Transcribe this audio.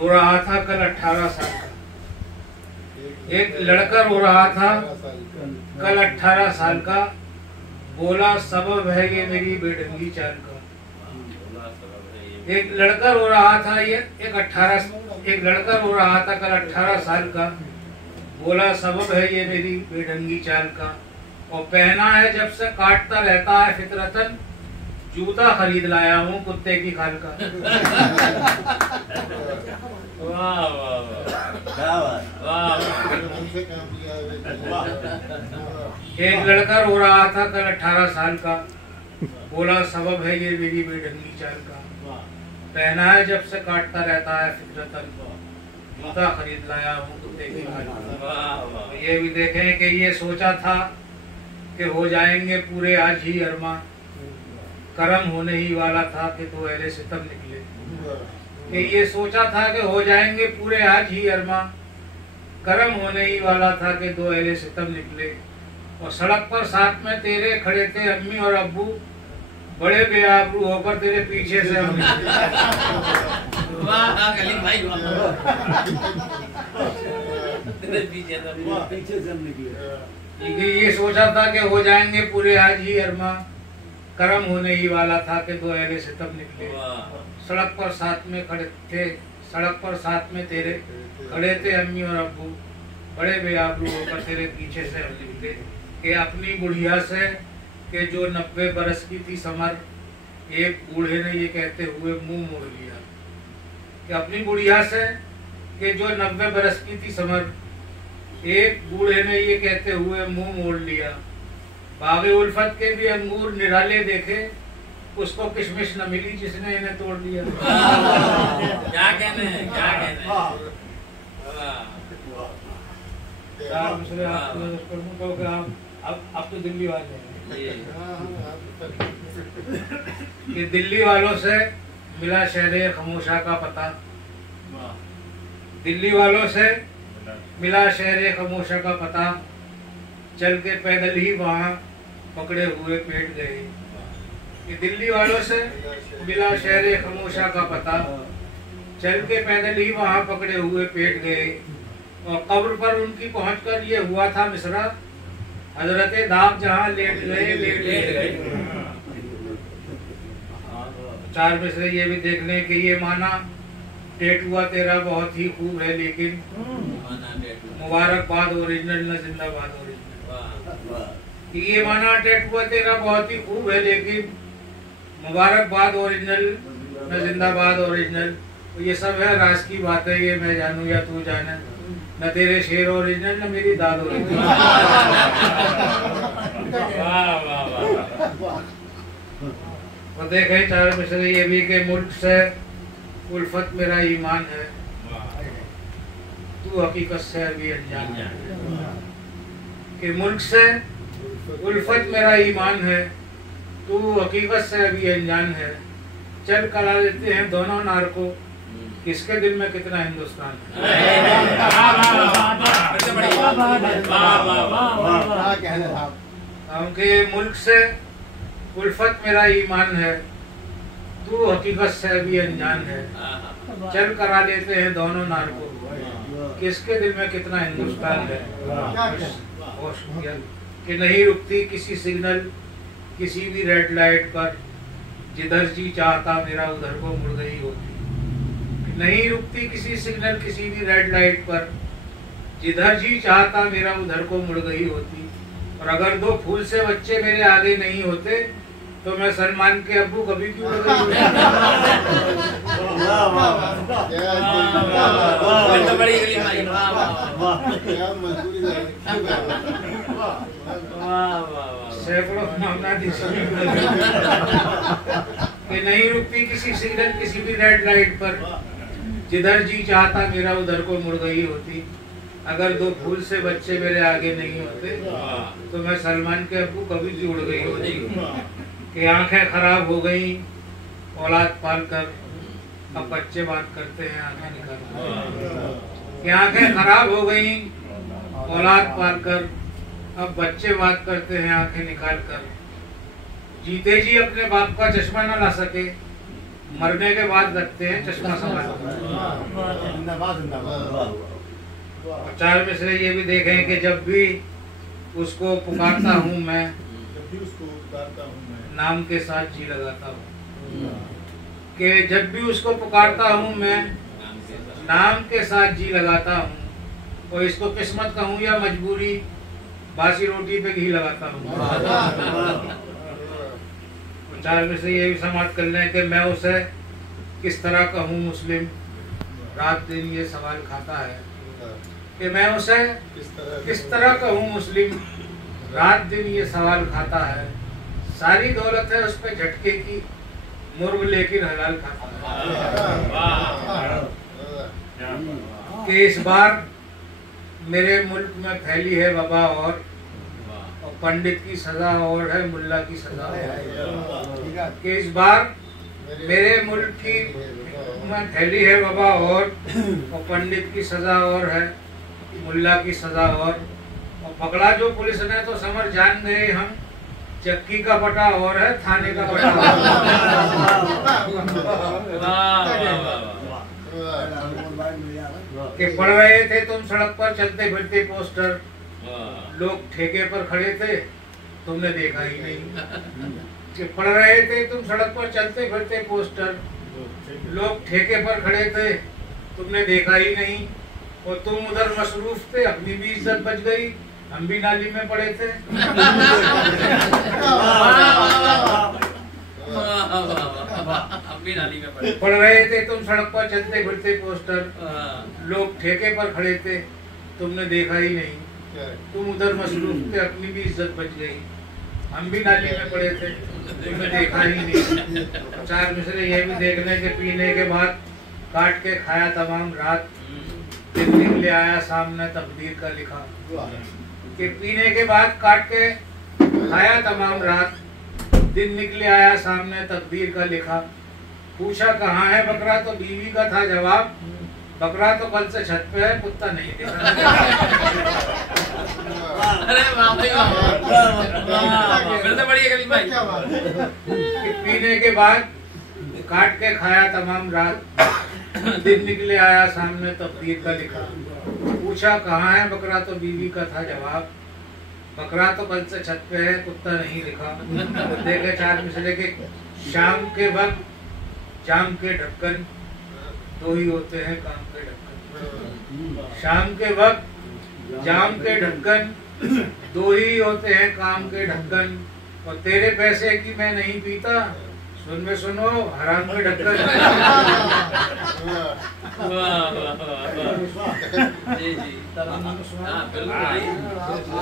रो रहा था कल 18 साल का। एक लड़का रो रहा था कल 18 साल का, बोला सबब है ये मेरी बेढंगी चाल का। एक लड़का रो रहा था एक लड़का रो रहा था कल 18 साल का, बोला सबब है ये मेरी बेढंगी चाल का। और पहना है जब से काटता रहता है फितरतन, जूता खरीद लाया हूँ कुत्ते की खाल का। वाह वाह वाह। एक लड़का रो रहा था कल 18 साल का, बोला सबब है ये मेरी बेढंगी चाल का। पहना है जब से काटता रहता है फितरतन, जूता खरीद लाया हूँ कुत्ते की खाल का। ये भी देखें कि ये सोचा था कि हो जाएंगे पूरे आज ही अरमा, करम होने ही वाला था कि तो अहले सितम निकले। कि ये सोचा था कि हो जाएंगे पूरे आज ही अरमा, करम होने ही वाला था कि दो अहले सितम निकले। और सड़क पर साथ में तेरे खड़े थे अम्मी और अब्बू, बड़े बेआबरू होकर तेरे पीछे से हम निकले। वाह कलीम भाई तेरे पीछे से हम निकले। ये सोचा था कि हो जाएंगे पूरे आज ही अरमा, करम होने ही वाला था कि दो अहले सितम निकले। सड़क पर साथ में खड़े थे, सड़क पर साथ में तेरे खड़े थे अम्मी और अब्बू, बड़े बेआबरू होकर तेरे पीछे से हम निकले। कि अपनी बुढ़िया से कि जो 90 बरस की थी समर, एक बूढ़े ने ये कहते हुए मुंह मोड़ लिया। कि अपनी बुढ़िया से कि जो 90 बरस की थी समर, एक बूढ़े ने ये कहते हुए मुंह मोड़ लिया। बागे उल्फत के भी अंगूर निराले देखे, उसको किशमिश न मिली जिसने इन्हें तोड़ दिया। क्या कहने हैं, क्या कहने हैं। अब तो दिल्ली वाले हैं कि दिल्ली वालों से मिला शहर खामोशा का पता, दिल्ली वालों से मिला शहर खामोशा का पता, चल के पैदल ही वहाँ पकड़े हुए पेट गए। कि दिल्ली वालों से मिला शहर खामोशा का पता, चल के पैदल ही वहाँ पकड़े हुए पेट गए। और कब्र पर उनकी पहुंचकर ये हुआ था मिसरा, हजरते दाब जहाँ लेट गए। 4 मिसरे ये भी देखने के ये माना, टेट हुआ तेरा बहुत ही खूब है लेकिन मुबारकबाद ओरिजिनल न जिंदाबाद ओरिजिनल। ये माना टेट हुआ तेरा बहुत ही खूब है लेकिन मुबारकबाद ओरिजिनल न जिंदाबाद ओरिजिनल। ये सब है राज की बातें, ये मैं जानूं या तू जाने, न तेरे शेर ओरिजिनल न मेरी दाद ओरिजिनल। और देखें 4 मिसरे ये भी के मुल्क से उल्फत मेरा ईमान है, तू हकीकत से अभी अनजान है। कि मुल्क से उल्फत मेरा ईमान है, तू हकीकत से अभी अनजान है। चल करा लेते हैं दोनों नार को, किसके दिल में कितना हिंदुस्तान है। उनके मुल्क से उल्फत मेरा ईमान है, तू हकीकत से अभी अनजान है। चल करा लेते हैं दोनों नार को, किसके दिल में कितना हिंदुस्तान है। कि नहीं रुकती किसी सिग्नल किसी भी रेड लाइट पर, जिधर जी चाहता मेरा उधर को मुड़ गई होती। नहीं रुकती किसी सिग्नल किसी भी रेड लाइट पर, जिधर जी चाहता मेरा उधर को मुड़ गई होती। और अगर 2 फूल से बच्चे मेरे आगे नहीं होते तो मैं सलमान के अब्बू कभी क्यों उड़ गई। सैकड़ों मामला कि नहीं रुकती किसी सिग्नल किसी भी रेड लाइट पर, जिधर जी चाहता मेरा उधर को मुड़ गई होती। अगर 2 फूल से बच्चे मेरे आगे नहीं होते तो मैं सलमान के अब्बू कभी भी उड़ गई होती। कि आंखें खराब हो गई औलाद पाल कर, अब बच्चे बात करते हैं आंखें निकाल कर। कि आंखें खराब हो गई औलाद पाल कर, अब बच्चे बात करते हैं आंखें निकाल कर। जीते जी अपने बाप का चश्मा न ला सके, मरने के बाद रखते हैं चश्मा संभाल कर। चार मिसरे ये भी देखें कि जब भी उसको पुकारता हूँ मैं, नाम के साथ जी लगाता हूँ। कि जब भी उसको पुकारता हूँ मैं, नाम के साथ जी लगाता हूँ। और इसको किस्मत कहूँ या मजबूरी, बासी रोटी पे घी लगाता हूँ। चार में से ये भी समाप्त कर लें कि मैं उसे किस तरह कहूँ मुस्लिम, रात दिन ये सवाल खाता है। कि मैं उसे किस तरह कहूँ मुस्लिम, रात दिन ये सवाल खाता है। सारी दौलत है उस पे झटके की, मुर्ग लेकिन हलाल खाता है। कि इस बार मेरे मुल्क में फैली है वबा और पंडित की सजा और है मुल्ला की सजा। कि इस बार मेरे मुल्क की में फैली है वबा और पंडित की सजा और है मुल्ला की सजा। और पकड़ा जो पुलिस ने तो समझ जान गए हम, चक्की का बटा और है थाने का बटा। कि पढ़ रहे थे तुम सड़क पर चलते फिरते पोस्टर, लोग ठेके पर खड़े थे तुमने देखा ही नहीं। कि पढ़ रहे थे तुम सड़क पर चलते फिरते पोस्टर, लोग ठेके पर खड़े थे तुमने देखा ही नहीं। और तुम उधर मसरूफ थे, अपनी भी इज्जत बच गई, हम भी नाली में पड़े थे। पढ़ रहे थे तुम सड़क पर चलते फिरते पोस्टर, लोग ठेके पर खड़े थे तुमने देखा ही नहीं। तुम उधर मसरूफ थे, अपनी भी इज्जत बच गई, हम भी नाली में पड़े थे, तुमने देखा ही नहीं। चार मिसरे ये भी देखने के पीने के बाद काट के खाया तमाम रात, दिन निकले आया सामने तकदीर का लिखा। कि पीने के बाद काट के खाया तमाम रात, दिन निकले आया सामने तकदीर का लिखा। पूछा कहाँ है बकरा तो बीवी का था जवाब, बकरा तो कल से छत पे है कुत्ता नहीं दिखा। अरे फिर तो बढ़िया कभी भाई। पीने के बाद काट के खाया तमाम रात, दिन निकले आया सामने तकदीर का लिखा। पूछा कहाँ है बकरा तो बीवी का था जवाब, बकरा तो कल से छत पे है कुत्ता नहीं दिखा। देखे चार मिसरे के शाम के वक्त जाम के ढक्कन, दो ही होते हैं काम के ढक्कन। शाम के वक्त जाम के ढक्कन, दो ही होते हैं काम के ढक्कन। और तेरे पैसे की मैं नहीं पीता, सुन में सुनो हराम के ढक्कन। जी जी, हाँ बिल्कुल।